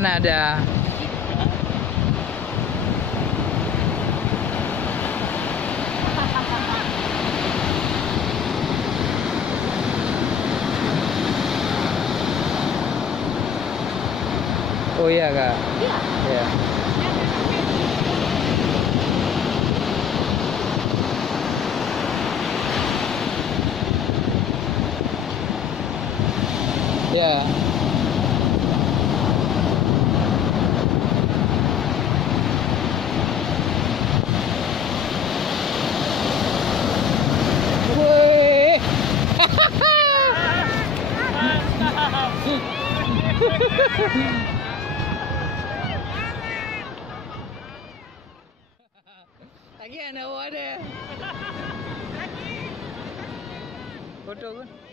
mana ada? Oh iya Kak. Iya. Iya. Ya. Wih. Lagi ada wadah. Foto kan?